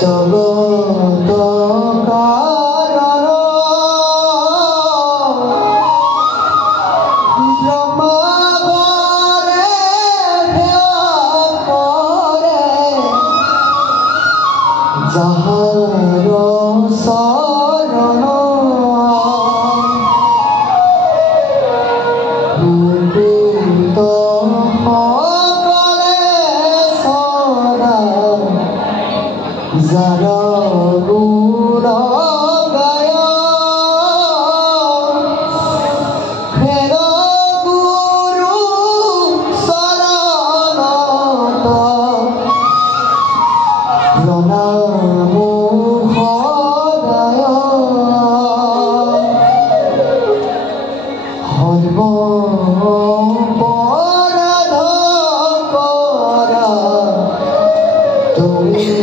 জগত কাৰণ ব্ৰহ্মাবৰে কৰে যাহাৰ শৰণ পূৰ্বিত সকলে সদা যাৰ গুণ গায় ফেৰ গুৰু শৰণত প্ৰণাম সদায় সৰ্ব অপৰাধ কৰা তুমি